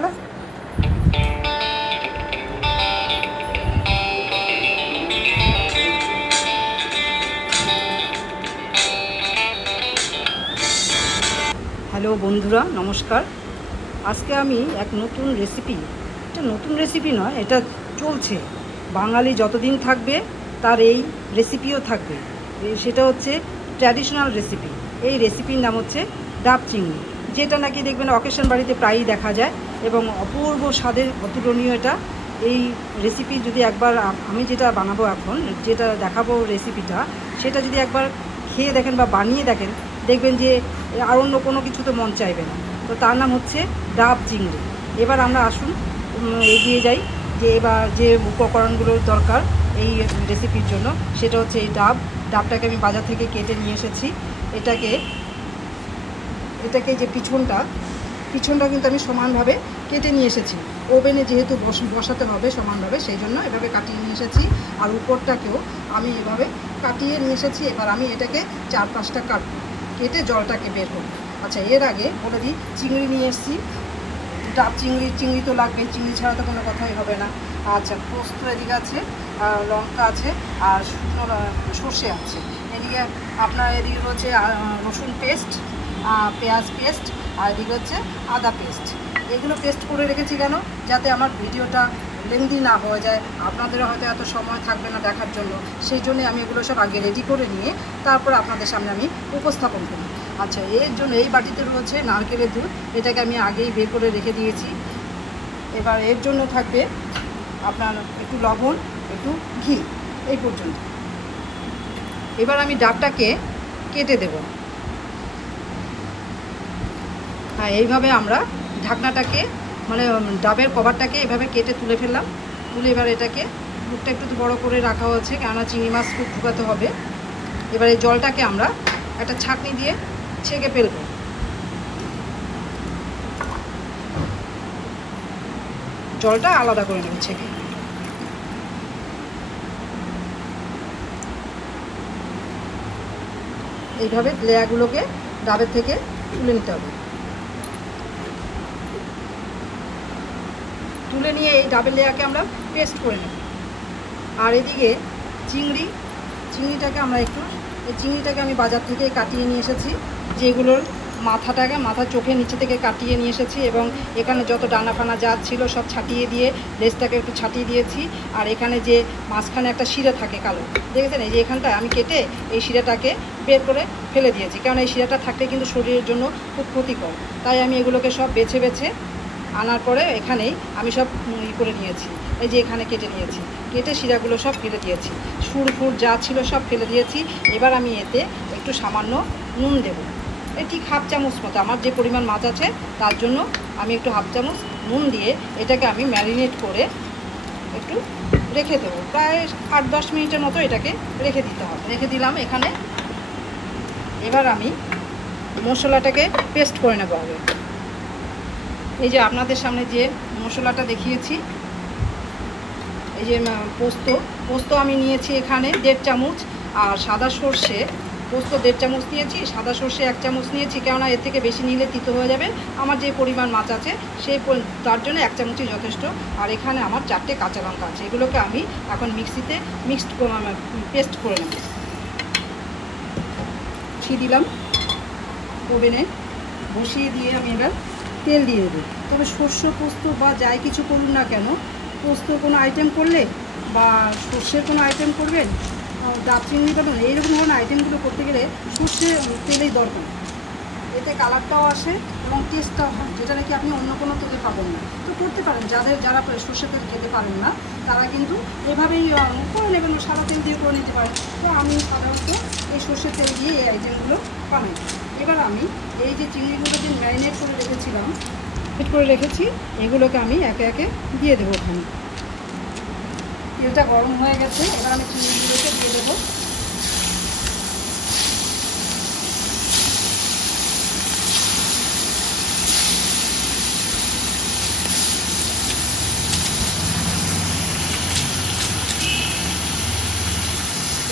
চালা। হ্যালো বন্ধুরা, নমস্কার। আজকে আমি এক নতুন রেসিপি, এটা নতুন রেসিপি নয়, এটা চলছে, বাঙালি যতদিন থাকবে তার এই রেসিপিও থাকবে। সেটা হচ্ছে ট্র্যাডিশনাল রেসিপি। এই রেসিপির নাম হচ্ছে ডাব চিংড়ি, যেটা নাকি দেখবেন অকেশন বাড়িতে প্রায়ই দেখা যায় এবং অপূর্ব স্বাদের, অতুলনীয় এটা। এই রেসিপি যদি একবার আমি যেটা বানাবো এখন, যেটা দেখাবো রেসিপিটা, সেটা যদি একবার খেয়ে দেখেন বা বানিয়ে দেখেন, দেখবেন যে আর অন্য কোনো কিছু তো মন চাইবে না। তো তার নাম হচ্ছে ডাব চিংড়ি। এবার আমরা আসুন এগিয়ে যাই, যে এবার যে উপকরণগুলোর দরকার এই রেসিপির জন্য, সেটা হচ্ছে এই ডাবটাকে আমি বাজার থেকে কেটে নিয়ে এসেছি। এটাকে যে পিছনটা কিন্তু আমি সমানভাবে কেটে নিয়ে এসেছি। ওভেনে যেহেতু বসাতে হবে সমানভাবে, সেই জন্য এভাবে কাটিয়ে নিয়ে এসেছি। আর উপরটাকেও আমি এভাবে কাটিয়ে নিয়ে এসেছি। এবার আমি এটাকে 4-5টা কেটে জলটাকে বের করব। আচ্ছা, এর আগে বলে দিই, চিংড়ি নিয়ে এসেছি। ডাব চিংড়ি তো লাগবে, চিংড়ি ছাড়া তো কোনো কথাই হবে না। আচ্ছা, পোস্ত এদিকে আছে, লঙ্কা আছে, আর শুকনো সর্ষে আছে। এদিকে আপনার এদিকে রয়েছে রসুন পেস্ট, পেঁয়াজ পেস্ট, আর এদিকে হচ্ছে আদা পেস্ট। এগুলো পেস্ট করে রেখেছি কেন? যাতে আমার ভিডিওটা লেন্দি না হয়ে যায়, আপনাদেরও হয়তো এত সময় থাকবে না দেখার জন্য। সেই জন্যে আমি এগুলো সব আগে রেডি করে নিয়ে তারপর আপনাদের সামনে আমি উপস্থাপন করি। আচ্ছা, এর জন্য এই বাটিতে রয়েছে নারকেলের দুধ, এটাকে আমি আগেই বের করে রেখে দিয়েছি। এবার এর জন্য থাকবে আপনার একটু লবণ, একটু ঘি, এই পর্যন্ত। এবার আমি ডাবটাকে কেটে দেব। হ্যাঁ, এইভাবে আমরা ঢাকনাটাকে, মানে ডাবের কভারটাকে এভাবে কেটে তুলে ফেললাম। তুলে এবার এটাকে মুখটা একটু বড় করে রাখা হচ্ছে, কেননা চিংড়ি মাছ খুব ঢুকাতে হবে। এবার এই জলটাকে আমরা একটা ছাঁকনি দিয়ে ছেঁকে ফেলব। জলটা আলাদা করে নেব ছেঁকে। এইভাবে লেয়াগুলোকে ডাবের থেকে তুলে নিতে হবে। তুলে নিয়ে এই ডাবের লেয়াকে আমরা পেস্ট করে নেব। আর এদিকে চিংড়িটাকে আমরা এই চিংড়িটাকে আমি বাজার থেকে কাটিয়ে নিয়ে এসেছি। যেগুলোর মাথার চোখের নিচে থেকে কাটিয়ে নিয়ে এসেছি, এবং এখানে যত ডানা ফানা যা ছিল সব ছাটিয়ে দিয়ে লেজটাকে একটু ছাটিয়ে দিয়েছি। আর এখানে যে মাঝখানে একটা শিরা থাকে কালো, দেখেছেন? এই যে এখানটায় আমি কেটে এই শিরাটাকে বের করে ফেলে দিয়েছি, কারণ এই শিরাটা থাকলে কিন্তু শরীরের জন্য খুব ক্ষতিকর। তাই আমি এগুলোকে সব বেছে আনার পরে এখানেই আমি সব করে নিয়েছি। এই যে এখানে কেটে শিরাগুলো সব ফেলে দিয়েছি, সুর যা ছিল সব ফেলে দিয়েছি। এবার আমি এতে একটু সামান্য নুন দেব, এই ঠিক হাফ চামচ মতো। আমার যে পরিমাণ মাছ আছে তার জন্য আমি একটু হাফ চামচ নুন দিয়ে এটাকে আমি ম্যারিনেট করে একটু রেখে দেবো। প্রায় 8-10 মিনিটের মতো এটাকে রেখে দিলাম এখানে। এবার আমি মশলাটাকে পেস্ট করে নেবো আগে। এই যে আপনাদের সামনে যে মশলাটা দেখিয়েছি, এই যে পোস্ত আমি নিয়েছি এখানে 1.5 চামচ, আর সাদা সর্ষে পোস্ত 1.5 চামচ নিয়েছি, সাদা সর্ষে 1 চামচ নিয়েছি, কেননা এর থেকে বেশি নিলে তিতো হয়ে যাবে। আমার যে পরিমাণ মাছ আছে তার জন্য 1 চামচই যথেষ্ট। আর এখানে আমার 4টে কাঁচা লঙ্কা আছে, এগুলোকে আমি এখন মিক্সিতে পেস্ট করে নেব। দিলাম ওভেনে বসিয়ে দিয়ে আমি এবার তেল দিয়ে দেবো। তবে সর্ষে পোস্ত বা যাই কিছু করুন না কেন, পোস্ত কোনো আইটেম করলে বা সর্ষের কোনো আইটেম করবেন, ডাব চিংড়ি করবেন, এইরকম ধরনের আইটেমগুলো করতে গেলে সর্ষের তেলেই দরকার। এতে কালারটাও আসে এবং টেস্টটাও হয়, যেটা নাকি আপনি অন্য কোনো তেলে পাবেন না। তো করতে পারেন, যারা সর্ষের তেল খেতে পারেন না তারা কিন্তু এভাবেই করে নেবেন, সাদা তেল দিয়ে করে নিতে পারেন। তো আমি সাধারণত এই সর্ষের তেল দিয়ে এই আইটেমগুলো বানাই। এবার আমি এই যে চিংড়িগুলো যে ম্যারিনেট করে রেখেছি এগুলোকে আমি একে একে দিয়ে দেবো ওখানে। তেলটা গরম হয়ে গেছে, এবার আমি চিংড়িগুলোকে দিয়ে দেবো।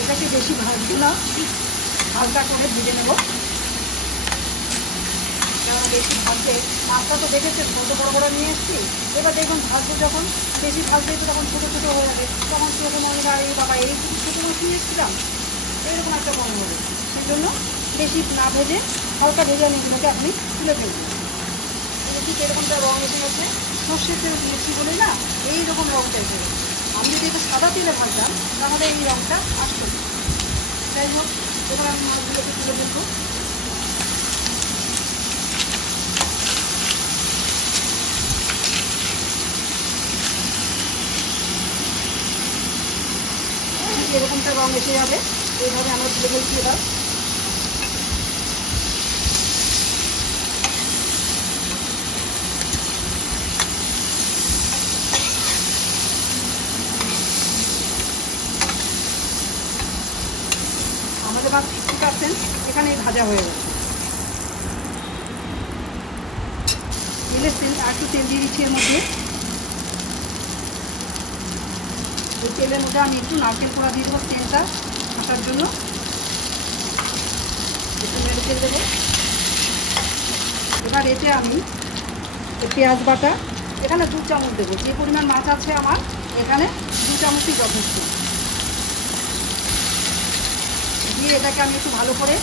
এটাকে বেশি ভাজবো না, হালকা করে ভেজে নেব, কারণ বেশি ভাজবে, মাছটা তো দেখেছে কত বড় বড় নিয়ে এসেছি। এবার দেখুন ভাজবো যখন, বেশি ভাজবে তো তখন ছোটো ছোটো হয়ে যাবে, তখন সেরকম মনে হয় এই বাবা এই ছোটো মাছ নিয়ে এসেছিলাম, এরকম একটা মনে হবে। সেই জন্য বেশি না ভেজে হালকা ভেজে এগুলোকে আপনি তুলে ফেলবেন। ঠিক এরকমটা রঙ এসে গেছে, সর্ষের তেল দিয়েছি বলে না এইরকম রঙটা এসে গেছে। আমি যদি এটা সাদা তেলে ভাজতাম তাহলে এই রঙটা আসতো না। যাই হোক, এবার আমি মাছগুলোকে তুলে ফেলবো। এরকমটা রঙ এসে যাবে, এইভাবে আমরা তুলে ফেলছি। এবার আমাদের মাছ 50% এখানেই ভাজা হয়ে গেছে। তেলের তেল আর একটু তেল দিয়ে দিচ্ছি এর মধ্যে। ওই তেলের মধ্যে আমি একটু নারকেল কোড়া দিয়ে দেবো তেলটা আসার জন্য, একটু নেড়ে তেল দেবো। এবার এতে আমি পেঁয়াজ বাটা এখানে 2 চামচ দেবো। যে পরিমাণ মাছ আছে আমার এখানে 2 চামচই যথেষ্ট। দিয়ে এটাকে আমি একটু ভালো করে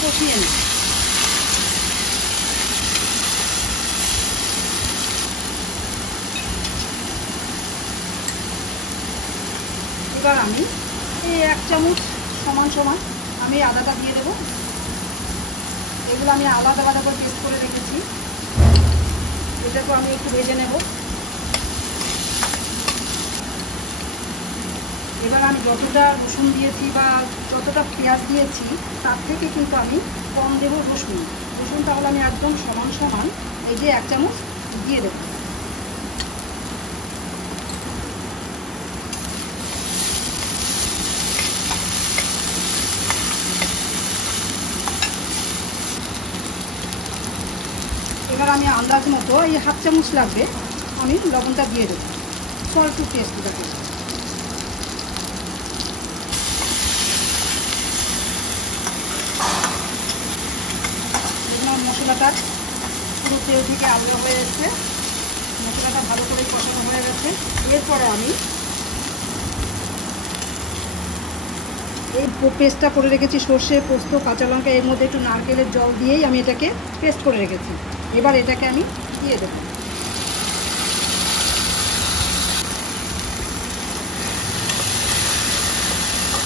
কষিয়ে নিই। এবার আমি এই 1 চামচ সমান সমান আমি আদাটা দিয়ে দেবো। এগুলো আমি আলাদা আলাদা করে পেস্ট করে রেখেছি, এটাকেও আমি একটু ভেজে নেব। এবার আমি যতটা রসুন দিয়েছি বা যতটা পেঁয়াজ দিয়েছি তার থেকে কিন্তু আমি কম দেবো রসুন। রসুন তাহলে আমি একদম সমান সমান এই যে 1 চামচ দিয়ে দেবো। এবার আমি আন্দাজ মতো এই 1/2 চামচ লাগবে আমি লবণটা দিয়ে দেবো, সল্ট টু টেস্ট। এটাকে দেখুন মশলাটা পুরো তেল থেকে আলাদা হয়ে যাচ্ছে, মশলাটা ভালো করে কষানো হয়ে গেছে। এরপরে আমি এই পেস্টটা করে রেখেছি, সর্ষে, পোস্ত, কাঁচা লঙ্কা, এর মধ্যে একটু নারকেলের জল দিয়েই আমি এটাকে পেস্ট করে রেখেছি। এবার এটাকে আমি দিয়ে দেবো।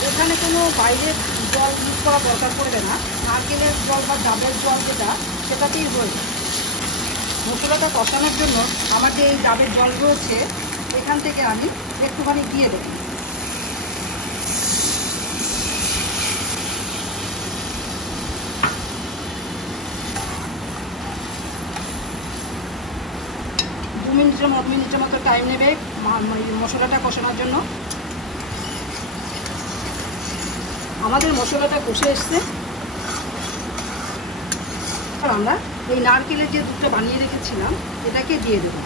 এখানে কোনো বাইরের জল ইউজ করা দরকার পড়বে না, নারকেলের জল বা ডাবের জল যেটা সেটাতেই রয়েছে। মশলাটা কষানোর জন্য আমার যে এই ডাবের জল রয়েছে এখান থেকে আমি একটুখানি দিয়ে দেবো। মিনিটের মতো টাইম নেবে মশলাটা কষানোর জন্য। আমাদের মশলাটা কষে এসছে। আর আমরা এই নারকেলের যে দুধটা বানিয়ে রেখেছিলাম এটাকে দিয়ে দেবো।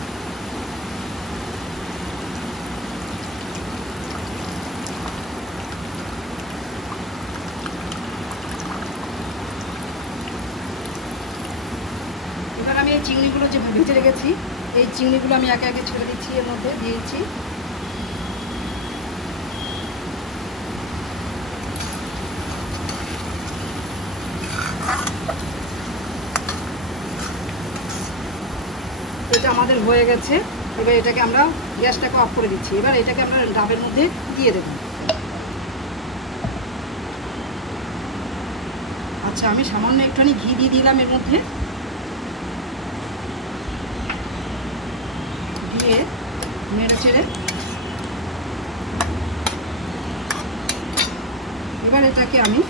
এবার আমি এই চিংড়িগুলো যে ভেজে রেখেছি এই চিংড়িগুলো আমি একে একে ছেড়ে দিচ্ছি, এর মধ্যে দিয়ে দিচ্ছি। এটা আমাদের হয়ে গেছে। এবার এটাকে আমরা গ্যাসটাকে অফ করে দিচ্ছি। এবার এটাকে আমরা ডাবের মধ্যে দিয়ে দেব। আচ্ছা, আমি সামান্য একটুখানি ঘি দিয়ে দিলাম এর মধ্যে, দিয়ে নেড়ে চেড়ে এবার এটাকে আমি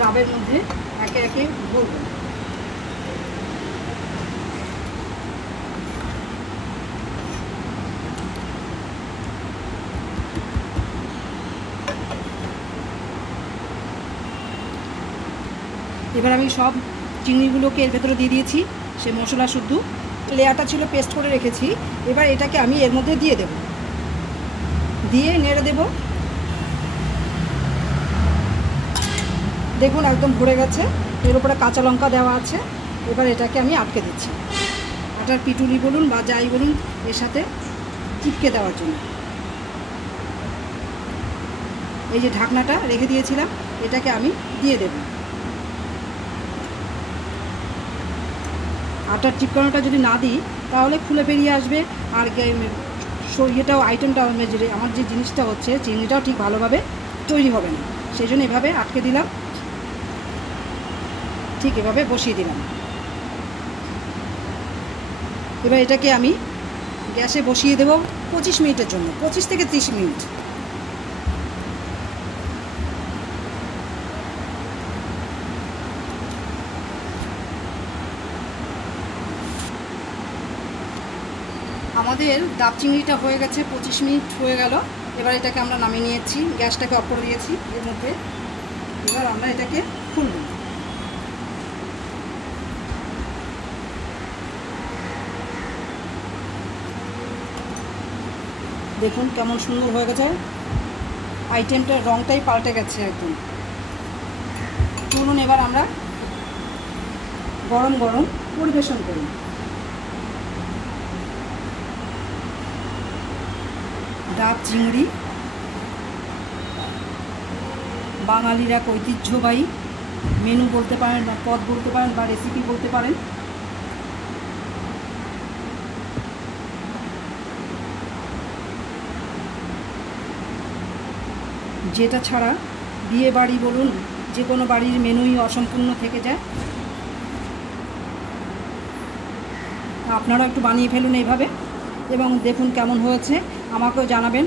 ডাবের মধ্যে একে একে ভরবো। এবার আমি সব চিংড়িগুলোকে এর ভেতরে দিয়ে দিয়েছি। সে মশলা শুদ্ধ লেয়ারটা ছিল পেস্ট করে রেখেছি। এবার এটাকে আমি এর মধ্যে দিয়ে দেব, দিয়ে নেড়ে দেব। দেখুন একদম ভরে গেছে। এর উপরে কাঁচা লঙ্কা দেওয়া আছে। এবার এটাকে আমি আটকে দিচ্ছি, আটার পিটুলি বলুন বা যাই বলুন এর সাথে চিপকে দেওয়ার জন্য। এই যে ঢাকনাটা রেখে দিয়েছিলাম, এটাকে আমি দিয়ে দেব। আটার চিপকানোটা যদি না দিই তাহলে খুলে বেরিয়ে আসবে, আর ইয়েটাও আইটেমটাও আমার যে জিনিসটা হচ্ছে চিংড়িটাও ঠিক ভালোভাবে তৈরি হবে না। সেই জন্য এভাবে আটকে দিলাম, ঠিক এভাবে বসিয়ে দিলাম। এবার এটাকে আমি গ্যাসে বসিয়ে দেব 25 মিনিটের জন্য, 25 থেকে 30 মিনিট। আমাদের ডাব চিংড়িটা হয়ে গেছে, 25 মিনিট হয়ে গেল। এবার এটাকে আমরা নামিয়ে নিয়েছি, গ্যাসটাকে অফ করে দিয়েছি। এর মধ্যে এবার আমরা এটাকে খুলব। দেখুন কেমন সুন্দর হয়ে গেছে, আইটেমটার রঙটাই পাল্টে গেছে একদম। চলুন এবার আমরা গরম গরম পরিবেশন করি। ডাব চিংড়ি বাঙালির এক ঐতিহ্যবাহী মেনু বলতে পারেন, বা পদ বলতে পারেন, বা রেসিপি বলতে পারেন। যেটা ছাড়া বিয়ে বাড়ি বলুন, যে কোনো বাড়ির মেনুই অসম্পূর্ণ থেকে যায়। আপনারা একটু বানিয়ে ফেলুন এইভাবে, এবং দেখুন কেমন হয়েছে, আমাকেও জানাবেন।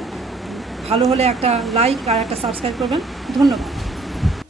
ভালো হলে একটা লাইক আর একটা সাবস্ক্রাইব করবেন। ধন্যবাদ।